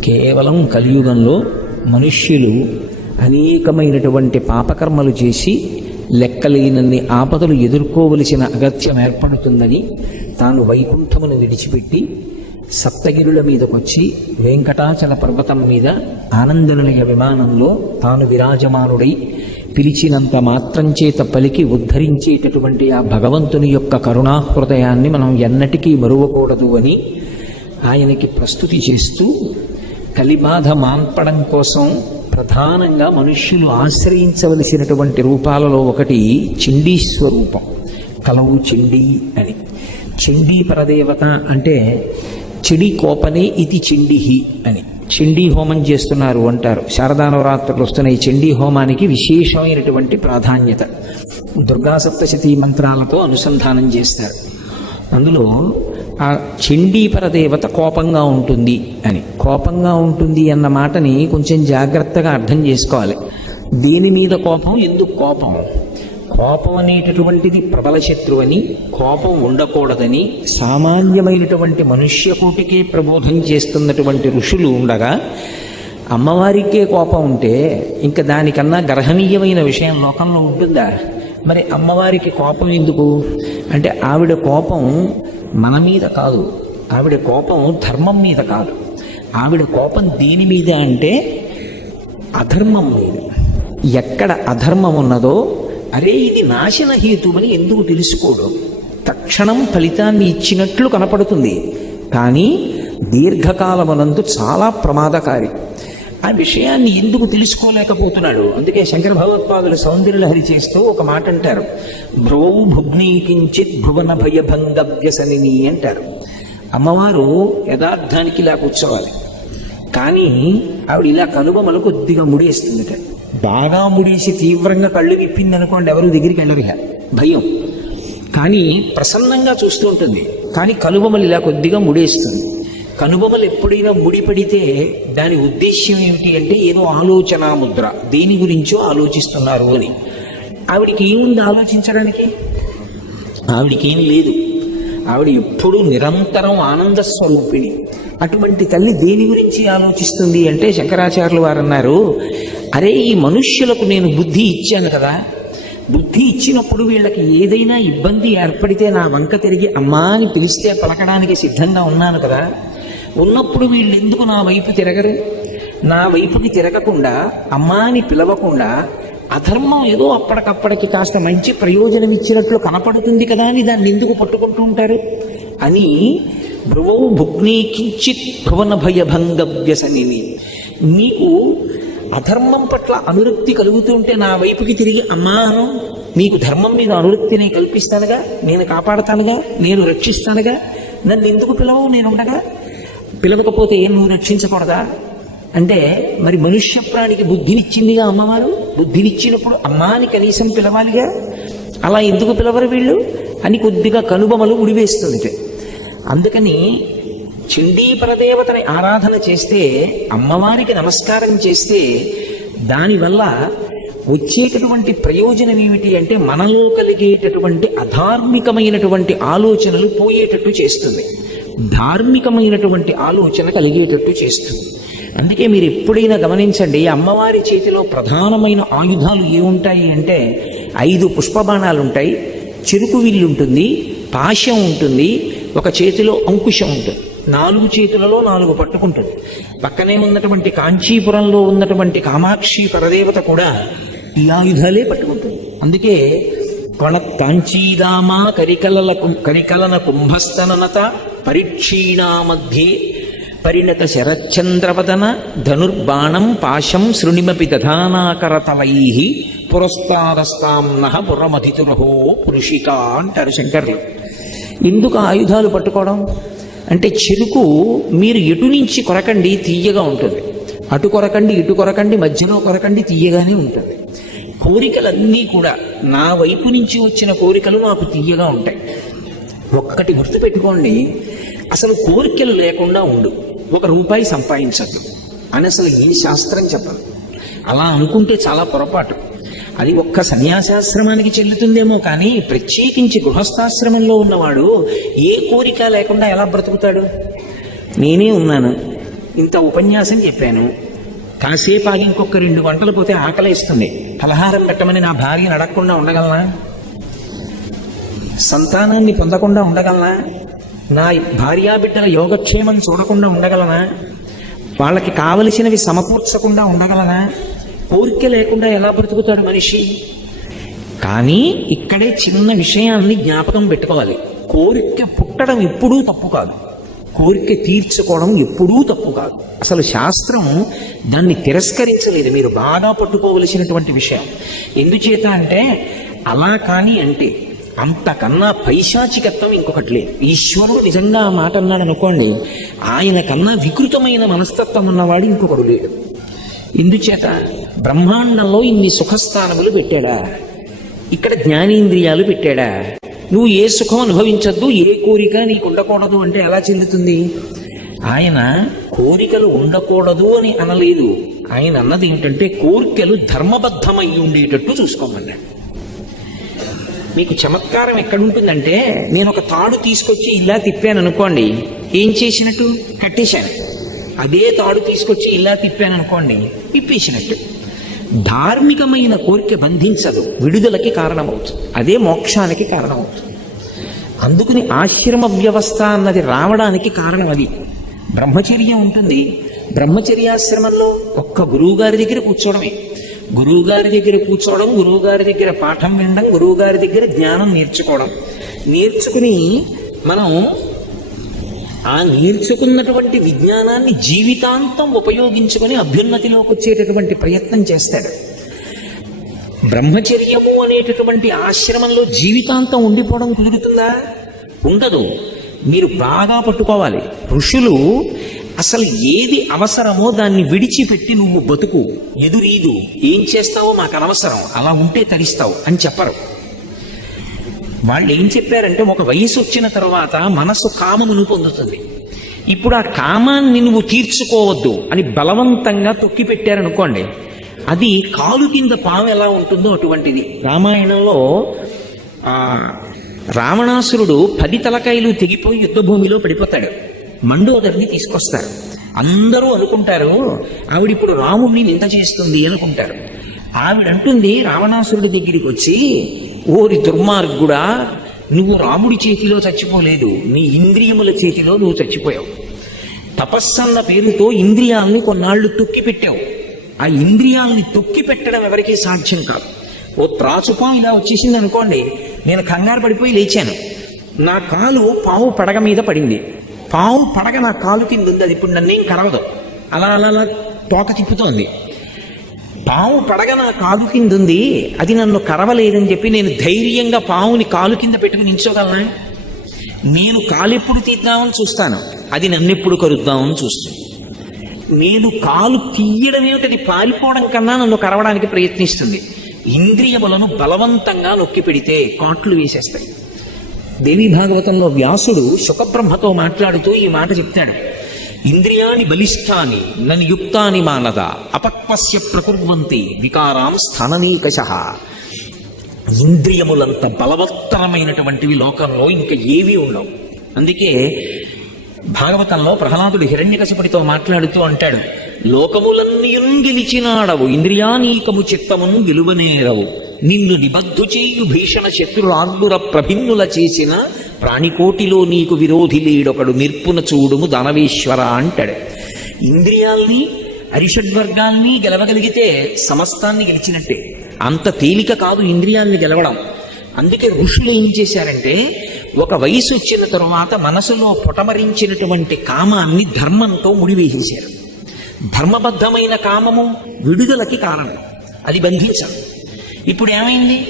కేవలం కలియుగంలో మనుష్యులు అనేకమైనటువంటి పాపకర్మలు చేసి లెక్కలేనన్ని ఆపదలు ఎదుర్కోవలసిన అగత్యం ఏర్పడుతుందని తాను వైకుంఠమును విడిచిపెట్టి సప్తగిరుల మీదకొచ్చి వెంకటాచల పర్వతం మీద ఆనందనిలయ విమానంలో తాను విరాజమానుడై పిలిచినంత మాత్రం చేత పలికి ఉద్ధరించేటటువంటి ఆ భగవంతుని యొక్క కరుణాహృదయాన్ని మనం ఎన్నటికీ మరువకూడదు అని ఆయనకి ప్రస్తుతి చేస్తూ కలిబాధ మాన్పడం కోసం ప్రధానంగా మనుష్యులు ఆశ్రయించవలసినటువంటి రూపాలలో ఒకటి చండీ స్వరూపం. కలవు చండీ అని. చండీ పరదేవత అంటే చెడి కోపనే ఇది చండిహి అని. చండీ హోమం చేస్తున్నారు అంటారు. శారదా నవరాత్రులు వస్తున్న ఈ చండీ హోమానికి విశేషమైనటువంటి ప్రాధాన్యత. దుర్గా సప్తశతీ మంత్రాలతో అనుసంధానం చేస్తారు. అందులో ఆ చండీపర దేవత కోపంగా ఉంటుంది అని. కోపంగా ఉంటుంది అన్న మాటని కొంచెం జాగ్రత్తగా అర్థం చేసుకోవాలి. దేని మీద కోపం? ఎందుకు కోపం? కోపం అనేటటువంటిది ప్రబల శత్రువని కోపం ఉండకూడదని సామాన్యమైనటువంటి మనుష్యకోటికే ప్రబోధం చేస్తున్నటువంటి ఋషులు ఉండగా అమ్మవారికే కోపం ఉంటే ఇంకా దానికన్నా గ్రహణీయమైన విషయం లోకంలో ఉంటుందా? మరి అమ్మవారికి కోపం ఎందుకు? అంటే ఆవిడ కోపం మన మీద కాదు. ఆవిడ కోపం ధర్మం మీద కాదు. ఆవిడ కోపం దేని మీద అంటే అధర్మం మీద. ఎక్కడ అధర్మం ఉన్నదో అరే ఇది నాశన హేతువని ఎందుకు తెలుసుకోడు? తక్షణం ఫలితాన్ని ఇచ్చినట్లు కనపడుతుంది. కానీ దీర్ఘకాలమనందు చాలా ప్రమాదకారి. ఆ విషయాన్ని ఎందుకు తెలుసుకోలేకపోతున్నాడు? అందుకే శంకర భగవత్పాదులు సౌందర్యలహరి చేస్తూ ఒక మాట అంటారు. భ్రౌ భుగ్నీకించిత్ భువన భయభంగ వ్యసనిని అంటారు. అమ్మవారు యథార్థానికి ఇలా కూర్చోవాలి. కానీ ఆవిడ ఇలా కనుబొమలు కొద్దిగా ముడేస్తుందిట. బాగా ముడేసి తీవ్రంగా కళ్ళు విప్పింది అనుకోండి ఎవరు దగ్గరికి వెళ్ళరు భయం. కానీ ప్రసన్నంగా చూస్తూ ఉంటుంది. కానీ కనుబొమలు ఇలా కొద్దిగా ముడేస్తుంది. కనుబొమలు ఎప్పుడైనా ముడిపడితే దాని ఉద్దేశ్యం ఏమిటి అంటే ఏదో ఆలోచన ముద్ర. దేని గురించో ఆలోచిస్తున్నారు అని. ఆవిడికి ఏముంది ఆలోచించడానికి? ఆవిడికి ఏం లేదు. ఆవిడ ఎప్పుడూ నిరంతరం ఆనంద స్వరూపిణి. అటువంటి తల్లి దేని గురించి ఆలోచిస్తుంది అంటే శంకరాచార్యులు వారు అన్నారు అరే ఈ మనుష్యులకు నేను బుద్ధి ఇచ్చాను కదా. బుద్ధి ఇచ్చినప్పుడు వీళ్ళకి ఏదైనా ఇబ్బంది ఏర్పడితే నా వంక తిరిగి అమ్మా అని పిలిస్తే పలకడానికి సిద్ధంగా ఉన్నాను కదా. ఉన్నప్పుడు వీళ్ళు ఎందుకు నా వైపు తిరగరు? నా వైపుకి తిరగకుండా అమ్మాని పిలవకుండా అధర్మం ఏదో అప్పటికప్పటికి కాస్త మంచి ప్రయోజనం ఇచ్చినట్లు కనపడుతుంది కదా అని దాన్ని ఎందుకు పట్టుకుంటూ ఉంటారు? అని భ్రువౌ భుగ్నీ కించిత్ భువన భయభంగ వ్యసనిని నీకు అధర్మం పట్ల అనురక్తి కలుగుతుంటే నా వైపుకి తిరిగి అమ్మాను నీకు ధర్మం మీద అనురక్తిని కల్పిస్తానుగా నేను కాపాడతానుగా నేను రక్షిస్తానుగా నన్ను ఎందుకు పిలవవు నేను ఉండగా పిలవకపోతే ఏం నువ్వు రక్షించకూడదా? అంటే మరి మనుష్య ప్రాణికి బుద్ధినిచ్చిందిగా అమ్మవారు? బుద్ధినిచ్చినప్పుడు అమ్మాని కనీసం పిలవాలిగా? అలా ఎందుకు పిలవరు వీళ్ళు? అని కొద్దిగా కనుబొమలు ఉడివేస్తుంది అందుకని చండీ పరదేవతని ఆరాధన చేస్తే అమ్మవారికి నమస్కారం చేస్తే దానివల్ల వచ్చేటటువంటి ప్రయోజనం ఏమిటి అంటే మనలో కలిగేటటువంటి అధార్మికమైనటువంటి ఆలోచనలు పోయేటట్టు చేస్తుంది. ధార్మికమైనటువంటి ఆలోచన కలిగేటట్టు చేస్తుంది. అందుకే మీరు ఎప్పుడైనా గమనించండి అమ్మవారి చేతిలో ప్రధానమైన ఆయుధాలు ఏముంటాయి అంటే ఐదు పుష్పబాణాలు ఉంటాయి చెరుకు విల్లు ఉంటుంది పాశం ఉంటుంది ఒక చేతిలో అంకుశం ఉంటుంది. నాలుగు చేతులలో నాలుగు పట్టుకుంటుంది. పక్కనే ఉన్నటువంటి కాంచీపురంలో ఉన్నటువంటి కామాక్షి పరదేవత కూడా ఈ ఆయుధాలే పట్టుకుంటుంది. అందుకే కొణ కాంచీదామా కరికలల కరికలన కుంభస్తనత పరిక్షీణామధ్యే పరిణత శరచంద్రవదన ధనుర్బాణం పాశం శృణిమపి దధానాకరతలై పురస్తాదస్తాం పురమధితురహో పురుషిక అంటారు శంకర్లు ఎందుకు ఆయుధాలు పట్టుకోవడం? అంటే చెరుకు మీరు ఎటు నుంచి కొరకండి తీయగా ఉంటుంది. అటు కొరకండి ఇటు కొరకండి మధ్యలో కొరకండి తీయగానే ఉంటుంది. కోరికలన్నీ కూడా నా వైపు నుంచి వచ్చిన కోరికలు నాకు తీయగా ఉంటాయి. ఒక్కటి గుర్తుపెట్టుకోండి అసలు కోరికలు లేకుండా ఉండు. ఒక రూపాయి సంపాదించద్దు అని అసలు ఏ శాస్త్రం చెప్పదు. అలా అనుకుంటే చాలా పొరపాటు. అది ఒక్క సన్యాసాశ్రమానికి చెల్లుతుందేమో కానీ ప్రత్యేకించి గృహస్థాశ్రమంలో ఉన్నవాడు ఏ కోరిక లేకుండా ఎలా బ్రతుకుతాడు? నేనే ఉన్నాను. ఇంత ఉపన్యాసం చెప్పాను. కాసేపు ఆగి ఇంకొక రెండు గంటలు పోతే ఆకలిస్తుంది ఫలహారం పెట్టమని నా భార్యను అడగకుండా ఉండగలనా? సంతానాన్ని పొందకుండా ఉండగలనా? నా భార్యా బిడ్డల యోగక్షేమం చూడకుండా ఉండగలనా? వాళ్ళకి కావలసినవి సమకూర్చకుండా ఉండగలనా? కోరిక లేకుండా ఎలా బ్రతుకుతాడు మనిషి? కానీ ఇక్కడే చిన్న విషయాన్ని జ్ఞాపకం పెట్టుకోవాలి. కోరిక పుట్టడం ఎప్పుడూ తప్పు కాదు. కోరిక తీర్చుకోవడం ఎప్పుడూ తప్పు కాదు. అసలు శాస్త్రం దాన్ని తిరస్కరించలేదు. మీరు బాగా పట్టుకోవలసినటువంటి విషయం. ఎందుచేత అంటే అలా కానీ అంటే అంతకన్నా పైశాచికత్వం ఇంకొకటి లేదు. ఈశ్వరుడు నిజంగా ఆ మాట అన్నాడు అనుకోండి ఆయన కన్నా వికృతమైన మనస్తత్వం ఉన్నవాడు ఇంకొకడు లేడు. ఎందుచేత? బ్రహ్మాండంలో ఇన్ని సుఖస్థానములు పెట్టాడా? ఇక్కడ జ్ఞానేంద్రియాలు పెట్టాడా? నువ్వు ఏ సుఖం అనుభవించద్దు ఏ కోరిక నీకు ఉండకూడదు అంటే ఎలా చెందుతుంది? ఆయన కోరికలు ఉండకూడదు అని అనలేదు. ఆయన అన్నది ఏంటంటే కోరికలు ధర్మబద్ధమై ఉండేటట్టు చూసుకోమన్నాడు మీకు చమత్కారం ఎక్కడుంటుందంటే నేను ఒక తాడు తీసుకొచ్చి ఇలా తిప్పాను అనుకోండి ఏం చేసినట్టు? కట్టేశాను. అదే తాడు తీసుకొచ్చి ఇలా తిప్పాను అనుకోండి విప్పేసినట్టు. ధార్మికమైన కోరిక బంధించదు. విడుదలకి కారణమవుతుంది. అదే మోక్షానికి కారణమవుతుంది. అందుకని ఆశ్రమ వ్యవస్థ అన్నది రావడానికి కారణం అది. బ్రహ్మచర్యం ఉంటుంది. బ్రహ్మచర్యాశ్రమంలో ఒక్క గురువు గారి దగ్గర కూర్చోవడమే. గురువు గారి దగ్గర కూర్చోవడం గురువుగారి దగ్గర పాఠం వినడం గురువుగారి దగ్గర జ్ఞానం నేర్చుకోవడం. నేర్చుకుని మనం ఆ నేర్చుకున్నటువంటి విజ్ఞానాన్ని జీవితాంతం ఉపయోగించుకొని అభ్యున్నతిలోకి వచ్చేటటువంటి ప్రయత్నం చేస్తాడు. బ్రహ్మచర్యము అనేటటువంటి ఆశ్రమంలో జీవితాంతం ఉండిపోవడం కుదురుతుందా? ఉండదు. మీరు బాగా పట్టుకోవాలి. ఋషులు అసలు ఏది అవసరమో దాన్ని విడిచిపెట్టి నువ్వు బతుకు. ఎదురీదు. ఏం చేస్తావో మాకు అనవసరం. అలా ఉంటే తరిస్తావు అని చెప్పరు. వాళ్ళు ఏం చెప్పారంటే ఒక వయసు వచ్చిన తర్వాత మనసు కామమును పొందుతుంది. ఇప్పుడు ఆ కామాన్ని నువ్వు తీర్చుకోవద్దు అని బలవంతంగా తొక్కి పెట్టారనుకోండి అది కాలు కింద పాము ఎలా ఉంటుందో అటువంటిది. రామాయణంలో రావణాసురుడు పది తలకాయలు తెగిపోయి యుద్ధభూమిలో పడిపోతాడు. మండోదరిని తీసుకొస్తారు. అందరూ అనుకుంటారు ఆవిడ ఇప్పుడు రాముణ్ణి నింద చేస్తుంది అనుకుంటారు. ఆవిడంటుంది రావణాసురుడి దగ్గరికి వచ్చి ఓరి దుర్మార్గుడా నువ్వు రాముడి చేతిలో చచ్చిపోలేదు నీ ఇంద్రియముల చేతిలో నువ్వు చచ్చిపోయావు. తపస్సన్న పేరుతో ఇంద్రియాలని కొన్నాళ్ళు తొక్కి పెట్టావు. ఆ ఇంద్రియాలని తొక్కి పెట్టడం ఎవరికీ సాధ్యం కాదు. ఓ త్రాచుపాం ఇలా వచ్చేసింది అనుకోండి నేను కంగారు పడిపోయి లేచాను. నా కాలు పావు పడగ మీద పడింది. పావు పడగ నా కాలు కింద ఉంది అది ఇప్పుడు నన్నేం కరవదు. అలా అలా అలా తోక తిప్పుతోంది. పాము పడగ నా కాలు కింద ఉంది అది నన్ను కరవలేదని చెప్పి నేను ధైర్యంగా పావుని కాలు కింద పెట్టుకుని నించోగలనా నేను కాలెప్పుడు తీద్దామని చూస్తాను. అది నన్నెప్పుడు కరుద్దామని చూస్తుంది. నేను కాలు తీయడం ఏమిటది పారిపోవడం కన్నా నన్ను కరవడానికి ప్రయత్నిస్తుంది. ఇంద్రియములను బలవంతంగా నొక్కి పెడితే కాట్లు వేసేస్తాయి. దేవి భాగవతంలో వ్యాసుడు సుఖబ్రహ్మతో మాట్లాడుతూ ఈ మాట చెప్తాడు. ఇంద్రియాణి బలిష్టాని నన్ను యుక్తాని మానద అపక్వస్య ప్రకుర్వంతి వికారాం స్థాననీకశ. ఇంద్రియములంత బలవత్తరమైనటువంటివి లోకంలో ఇంకా ఏవీ ఉండవు. అందుకే భాగవతంలో ప్రహ్లాదుడు హిరణ్యకశపుడితో మాట్లాడుతూ అంటాడు లోకములన్నీయున్ గెలిచినాడవు ఇంద్రియానీకము చిత్తమును గెలువనేరవు నిన్ను నిబద్ధు చేయు భీషణ శత్రులాగ్నుర ప్రభిన్నుల చేసిన ప్రాణికోటిలో నీకు విరోధి లేడొకడు నిర్పున చూడుము దానవేశ్వర అంటాడు. ఇంద్రియాల్ని అరిషడ్వర్గాల్ని గెలవగలిగితే సమస్తాన్ని గెలిచినట్టే. అంత తేలిక కాదు ఇంద్రియాల్ని గెలవడం. అందుకే ఋషులు ఏం చేశారంటే ఒక వయసు వచ్చిన తరువాత మనసులో పొటమరించినటువంటి కామాన్ని ధర్మంతో ముడివేసేశారు ధర్మబద్ధమైన కామము విడుదలకి కారణం. అది బంధించదు ఇప్పుడు ఏమైంది?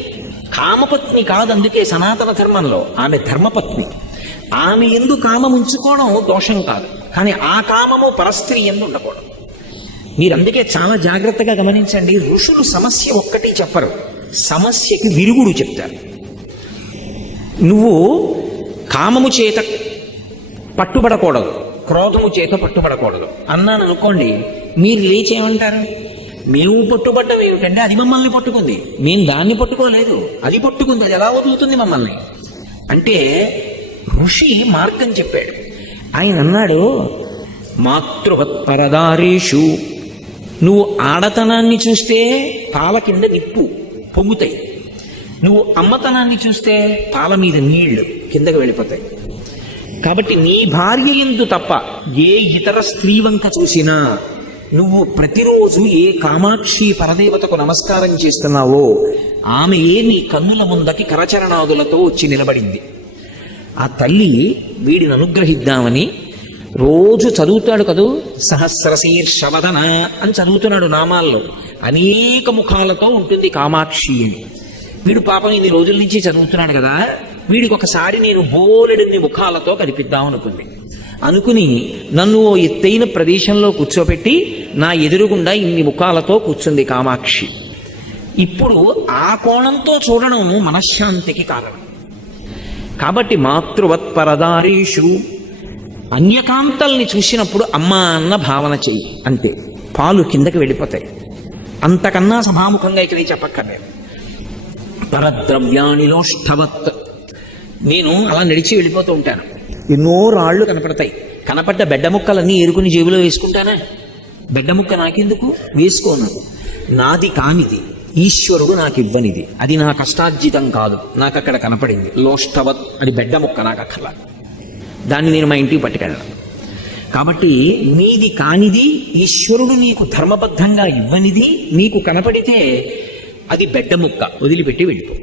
కామపత్ని కాదు అందుకే సనాతన ధర్మంలో ఆమె ధర్మపత్ని. ఆమె ఎందు కామం ఉంచుకోవడం దోషం కాదు. కానీ ఆ కామము పరస్త్రీ ఎందు ఉండకూడదు. మీరు అందుకే చాలా జాగ్రత్తగా గమనించండి ఋషులు సమస్య ఒక్కటి చెప్పరు. సమస్యకి విరుగుడు చెప్తారు. నువ్వు కామము చేత పట్టుబడకూడదు క్రోధము చేత పట్టుబడకూడదు. అన్నాను అనుకోండి మీరు లేచేమంటారు? మేము పట్టుబడ్డం ఏమిటంటే అది మమ్మల్ని పట్టుకుంది. మేము దాన్ని పట్టుకోలేదు. అది పట్టుకుంది. అది ఎలా వదులుతుంది మమ్మల్ని? అంటే ఋషి మార్గం చెప్పాడు. ఆయన అన్నాడు మాతృవత్పరదారేషు నువ్వు ఆడతనాన్ని చూస్తే పాల కింద నిప్పు పొంగుతాయి. నువ్వు అమ్మతనాన్ని చూస్తే పాల మీద నీళ్ళు కిందకి వెళ్ళిపోతాయి. కాబట్టి నీ భార్య ఎందు తప్ప ఏ ఇతర స్త్రీ వంక చూసినా నువ్వు ప్రతిరోజు ఏ కామాక్షి పరదేవతకు నమస్కారం చేస్తున్నావో ఆమె నీ కన్నుల ముందకి కరచరణాదులతో వచ్చి నిలబడింది. ఆ తల్లి వీడిని అనుగ్రహిద్దామని రోజు చదువుతాడు కదూ? సహస్రశీర్షవదన అని చదువుతున్నాడు నామాల్లో. అనేక ముఖాలతో ఉంటుంది కామాక్షి అని. వీడు పాపం ఇన్ని రోజుల నుంచి చదువుతున్నాడు కదా. వీడికి ఒకసారి నేను బోలెడిన్ని ముఖాలతో కనిపిద్దాం అనుకుంది. అనుకుని నన్ను ఓ ఎత్తైన ప్రదేశంలో కూర్చోబెట్టి నా ఎదురుగుండా ఇన్ని ముఖాలతో కూర్చుంది కామాక్షి. ఇప్పుడు ఆ కోణంతో చూడడం మనశ్శాంతికి కారణం. కాబట్టి మాతృవత్ పరదారీషు అన్యకాంతల్ని చూసినప్పుడు అమ్మ అన్న భావన చెయ్యి అంతే. పాలు కిందకి వెళ్ళిపోతాయి. అంతకన్నా సభాముఖంగా ఇక్కడ చెప్పక్కర్లేదు. పరద్రవ్యాణిలోష్ఠవత్ నేను అలా నడిచి వెళ్ళిపోతూ ఉంటాను. ఎన్నో రాళ్ళు కనపడతాయి. కనపడ్డ బెడ్డ ముక్కలన్నీ ఏరుకుని జేబులో వేసుకుంటానా? బెడ్డ ముక్క నాకెందుకు? వేసుకోను. నాది కానిది. ఈశ్వరుడు నాకు ఇవ్వనిది అది నా కష్టార్జితం కాదు. నాకు అక్కడ కనపడింది. లోష్టవత్ అది బెడ్డ ముక్క నాకు అక్కల దాన్ని నేను మా ఇంటికి పట్టుకెళ్ళను. కాబట్టి నీది కానిది ఈశ్వరుడు నీకు ధర్మబద్ధంగా ఇవ్వనిది నీకు కనపడితే అది బెడ్డ ముక్క. వదిలిపెట్టి వెళ్ళిపో.